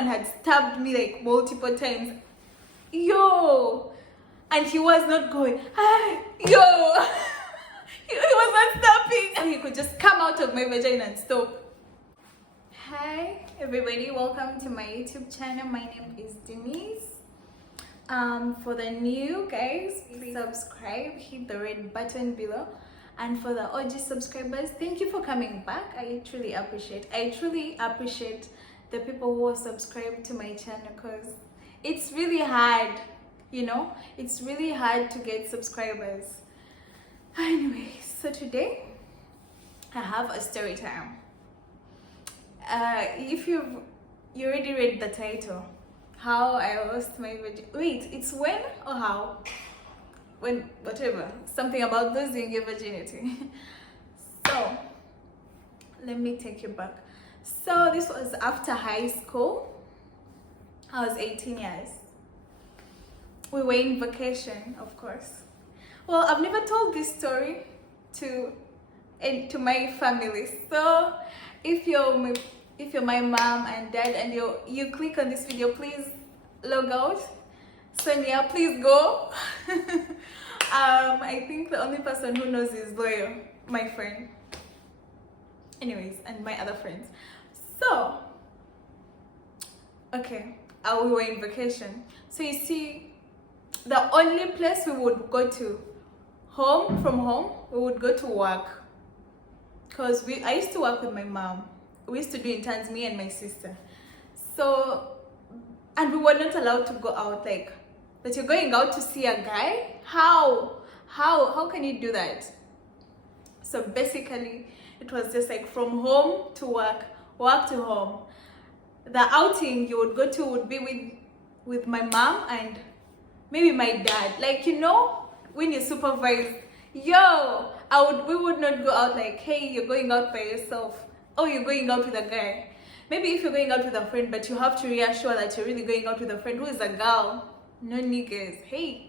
woman had stabbed me like multiple times. Yo! And he was not going, ah, yo! he was not stopping. So he could just come out of my vagina and stop. Hi everybody, welcome to my YouTube channel. My name is Denise. For the new guys, please subscribe, hit the red button below. And for the OG subscribers, thank you for coming back. I truly appreciate the people who are subscribed to my channel, because it's really hard, you know, it's really hard to get subscribers. Anyway, so today I have a story time. If you already read the title, how I lost my virginity. Wait, it's when or how? When, whatever, something about losing your virginity. So let me take you back. So this was after high school. I was 18 years. We were in vacation, of course. Well, I've never told this story to my family. So if you're my mom and dad and you click on this video, please log out. Sonia, please go. I think the only person who knows is Loyal, my friend. Anyways, and my other friends. So, okay, we were in vacation. So you see, the only place we would go to, from home, we would go to work. Because I used to work with my mom. We used to do interns, me and my sister. So, and we were not allowed to go out, like, that you're going out to see a guy? How can you do that? So basically, it was just like from home to work to home. The outing you would go to would be with my mom and maybe my dad. Like, you know, when you supervise, we would not go out like, hey, you're going out by yourself. Oh, you're going out with a guy. Maybe if you're going out with a friend, but you have to reassure that you're really going out with a friend who is a girl. No niggas. Hey.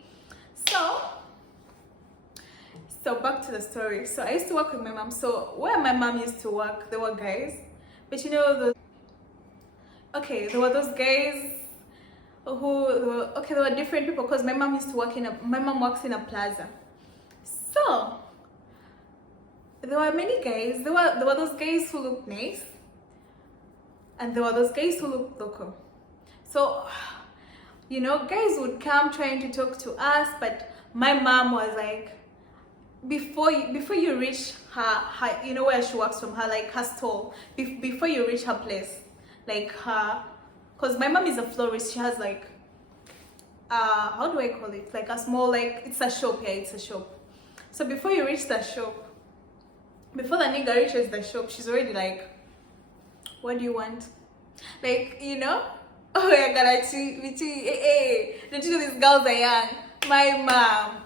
So back to the story. So I used to work with my mom. So where my mom used to work, there were guys. But you know, there were those guys there were different people, because my mom works in a plaza. So there were many guys. There were those guys who looked nice, and there were those guys who looked local. So, you know, guys would come trying to talk to us, but my mom was like, before you reach her, you know, where she works from, her, like, her stall, before you reach her place, like her, because my mom is a florist. She has like, how do I call it? Like a small, like, it's a shop. Yeah, it's a shop. So before you reach the shop, before the nigga reaches the shop, she's already like, what do you want? Like, you know? Oh, I gotta hey, don't you know these girls are young? My mom,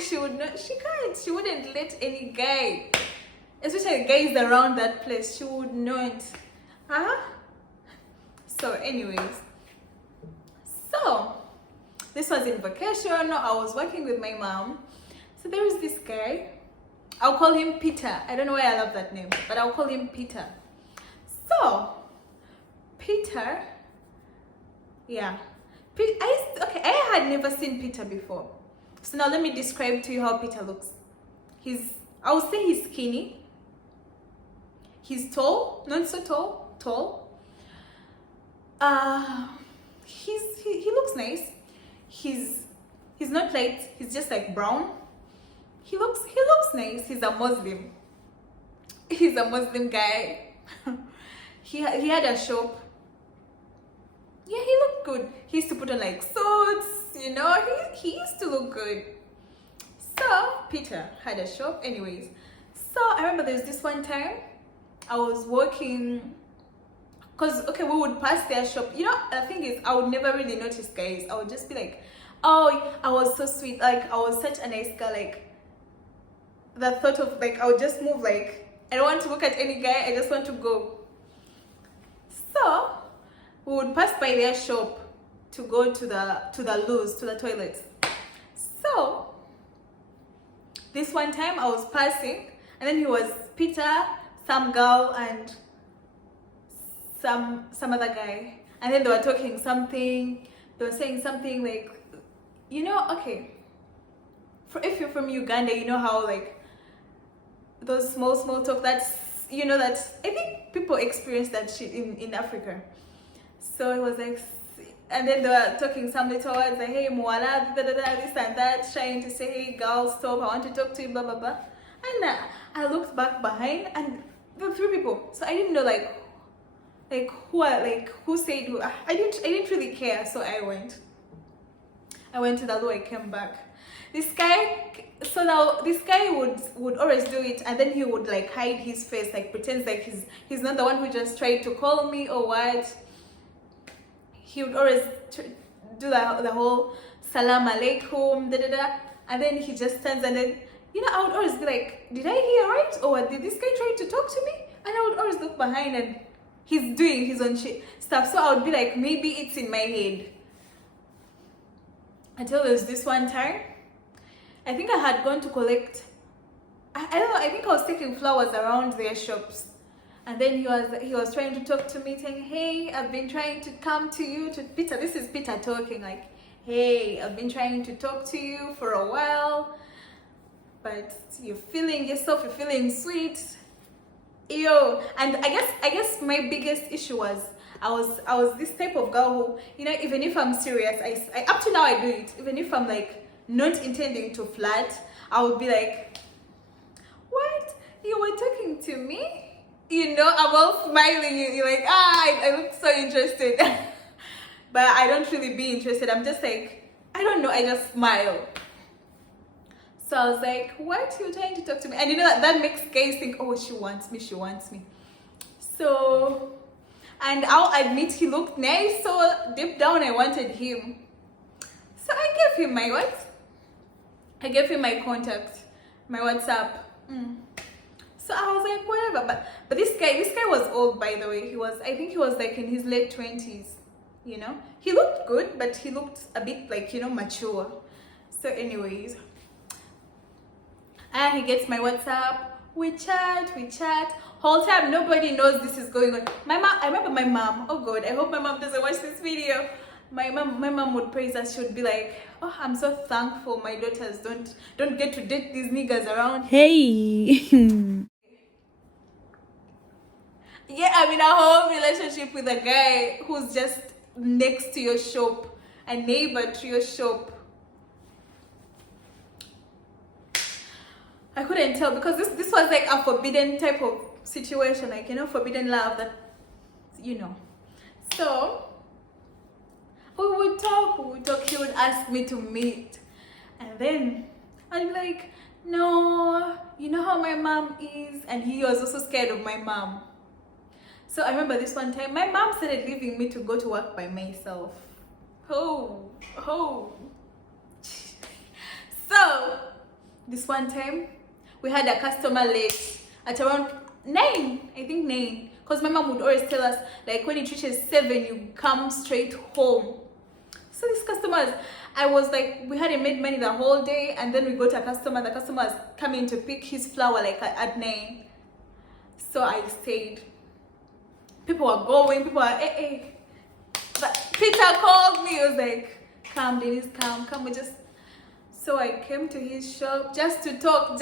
she wouldn't let any guy, especially guys around that place, she would not. So anyways, so this was in vacation. I was working with my mom. So there was this guy. I'll call him Peter. I don't know why I love that name, but I'll call him Peter. So Peter, yeah, I had never seen Peter before. So now let me describe to you how Peter looks. I would say he's skinny. He's tall, not so tall. He looks nice. He's not light. He's just like brown. He looks nice. He's a Muslim. He's a Muslim guy. he had a shop. Yeah, he looked good. He used to put on like suits, you know, he used to look good. So Peter had a shop. Anyways, so I remember there was this one time I was working, because we would pass their shop. You know, the thing is, I would never really notice guys. I would just be like, oh, I was so sweet, like I was such a nice girl. Like, the thought of, like, I would just move, like, I don't want to look at any guy, I just want to go. So we would pass by their shop to go to the loos, to the toilets. So this one time I was passing, and then he was Peter, some girl, and some other guy. and then they were talking something. They were saying something like, okay. If you're from Uganda, you know how like those small talk. That's that I think people experience that shit in Africa. So it was like, and then they were talking something towards like, hey, Mwala, this and that, trying to say, hey, girl, stop, I want to talk to you, blah, blah, blah. And I looked back behind, and there were 3 people. So I didn't know, like who said who. I didn't really care, so I went to the loo, I came back. This guy would always do it, and then he would like hide his face, like pretends like he's not the one who just tried to call me or what. He would always do the whole salam alaikum, and then he just stands, and then I would always be like, did I hear right, or what? Did this guy try to talk to me? And I would always look behind, and he's doing his own stuff. So I would be like, maybe it's in my head. Until there's this one time, I think I had gone to collect, I don't know, I think I was taking flowers around their shops. And then he was trying to talk to me, saying, hey, I've been trying to come to you, to Peter. This is Peter talking, like, hey, I've been trying to talk to you for a while, but you're feeling yourself, you're feeling sweet. Yo, and I guess my biggest issue was I was this type of girl who, even if I'm serious, I up to now I do it. Even if I'm like not intending to flirt, I would be like, what? You were talking to me? I'm all smiling. You're like, I look so interested. But I don't really be interested. I'm just like, I don't know, I just smile. So I was like, what? You're trying to talk to me? And that makes guys think, oh, she wants me. So, and I'll admit he looked nice, so deep down I wanted him. So I gave him my what? I gave him my contact, my WhatsApp. So I was like, whatever. But this guy was old, by the way. I think he was like in his late 20s, He looked good, but he looked a bit like, mature. So anyways, and he gets my WhatsApp. We chat. Whole time, nobody knows this is going on. I remember my mom. Oh God, I hope my mom doesn't watch this video. My mom would praise us. She would be like, oh, I'm so thankful my daughters don't get to date these niggas around. Hey. Yeah, I'm in a whole relationship with a guy who's just next to your shop, a neighbor to your shop. I couldn't tell because this was like a forbidden type of situation, like, forbidden love that, So, we would talk, he would ask me to meet. And then I'd be like, no, you know how my mom is? And he was also scared of my mom. So I remember this one time, my mom started leaving me to go to work by myself. Oh. So, this one time, we had a customer late at around 9, I think 9. Because my mom would always tell us, like, when it reaches 7, you come straight home. So these customers, I was like, we hadn't made money the whole day, and then we got a customer. The customer was coming to pick his flower like at 9. So I stayed. People were going, people were, hey. But Peter called me. He was like, come, Denise, come, we just. So I came to his shop just to talk.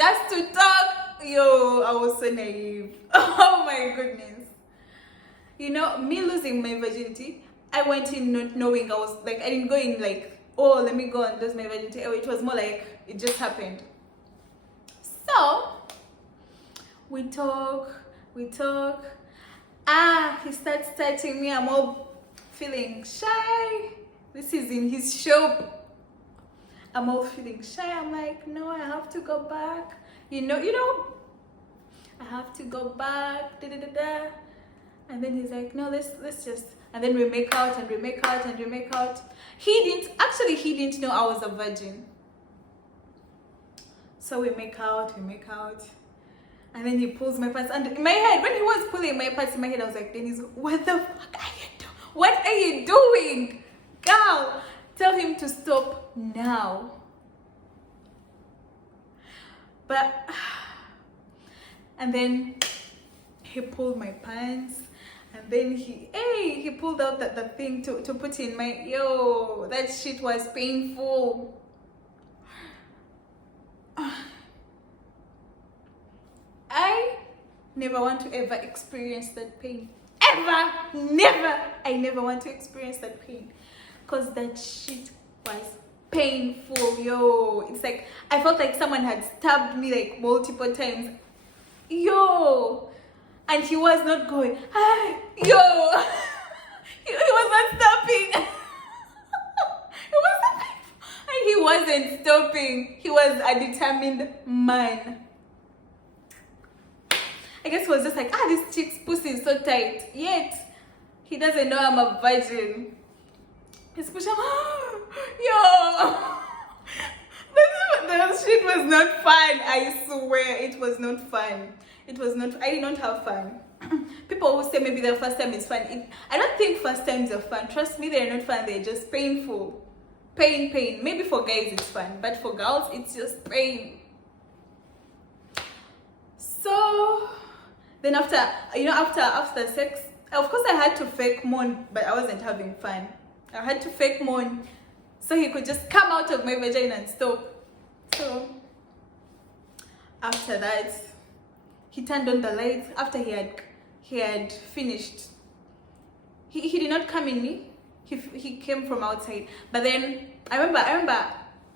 Yo, I was so naive. Oh my goodness. Me losing my virginity, I went in not knowing. I was like, I didn't go in like, oh, let me go and lose my virginity. Oh, it was more like, it just happened. So, we talk. He starts touching me. I'm all feeling shy. This is in his shop. I'm all feeling shy. I'm like, no, I have to go back. I have to go back. And then he's like, no, let's just. And then we make out. He didn't know I was a virgin. So we make out. And then he pulls my pants. And in my head, when he was pulling my pants in my head, I was like, Denise, what the fuck are you doing? What are you doing? Girl, tell him to stop now. And then he pulled my pants. And then he pulled out the thing to put in my, yo, that shit was painful. I never want to ever experience that pain. Ever, never. I never want to experience that pain. Because that shit was painful, yo. It's like, I felt like someone had stabbed me like multiple times. Yo. And he was not going, ah, yo. He was not stopping. And he wasn't stopping. He was a determined man. I guess he was just like, this chick's pussy is so tight. Yet, he doesn't know I'm a virgin. He's pushing, yo. That shit was not fun. I swear, it was not fun. It was not, I did not have fun. People who say maybe their first time is fun. I don't think first times are fun. Trust me, they're not fun. They're just painful. Pain. Maybe for guys it's fun, but for girls it's just pain. So then after sex, of course I had to fake moan, but I wasn't having fun. I had to fake moan so he could just come out of my vagina and stop. So after that, he turned on the lights. After he had finished, he did not come in me. He came from outside. But then I remember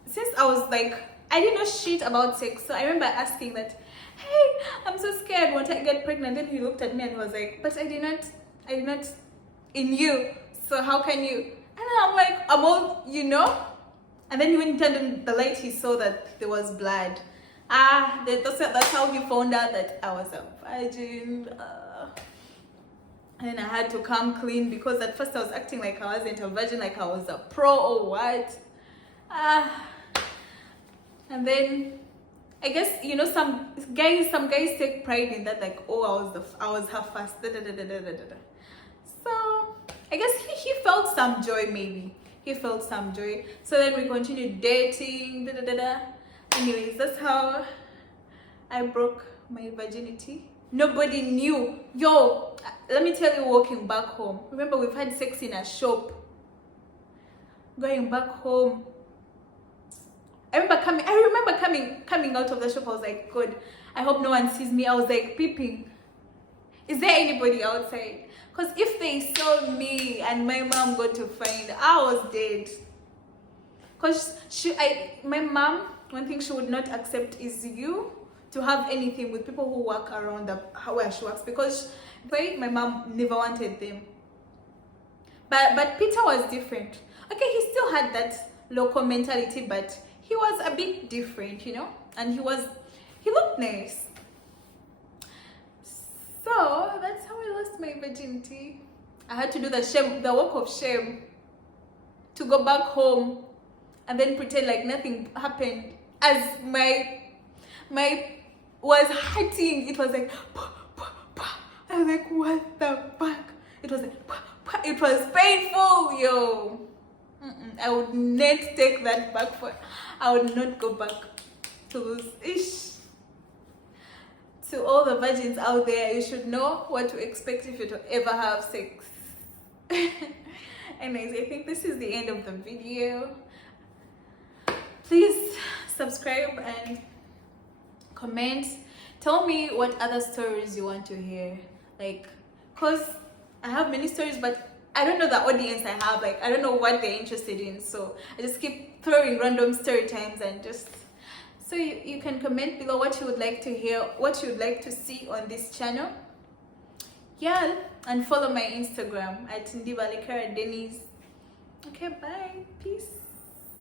since I was like, I didn't know shit about sex, so I remember asking that, hey, I'm so scared, won't I get pregnant? Then he looked at me and he was like, but I did not in you, so how can you? And then I'm like, I'm all, you know? And then when he turned on the light, he saw that there was blood. That's how he found out that I was a virgin. And then I had to come clean because at first I was acting like I wasn't a virgin, like I was a pro or what. And then I guess, you know, some guys take pride in that, like, oh, I was her first. So I guess he felt some joy, maybe. He felt some joy. So then we continued dating. Anyways, that's how I broke my virginity. Nobody knew. Yo, let me tell you, walking back home. Remember, we've had sex in a shop. Going back home. I remember coming out of the shop. I was like, God, I hope no one sees me. I was like peeping. Is there anybody outside? Because if they saw me and my mom got to find, I was dead. Because my mom, one thing she would not accept is you to have anything with people who work around where she works, because my mom never wanted them. But Peter was different. Okay, he still had that local mentality, but he was a bit different, you know, and he looked nice. So that's how I lost my virginity. I had to do the walk of shame, to go back home and then pretend like nothing happened, as my was hurting. It was like, I was like, what the fuck? It was like, it was painful, yo. I would not take that back I would not go back to those ish. To all the virgins out there, you should know what to expect if you ever have sex. Anyways, I think this is the end of the video. Please subscribe and comment. Tell me what other stories you want to hear. Like, cause I have many stories, but I don't know the audience I have. Like, I don't know what they're interested in. So I just keep throwing random story times and just. So you can comment below what you would like to hear, what you would like to see on this channel. Yeah, and follow my Instagram at Ndibalekara Denise. Okay, bye. Peace.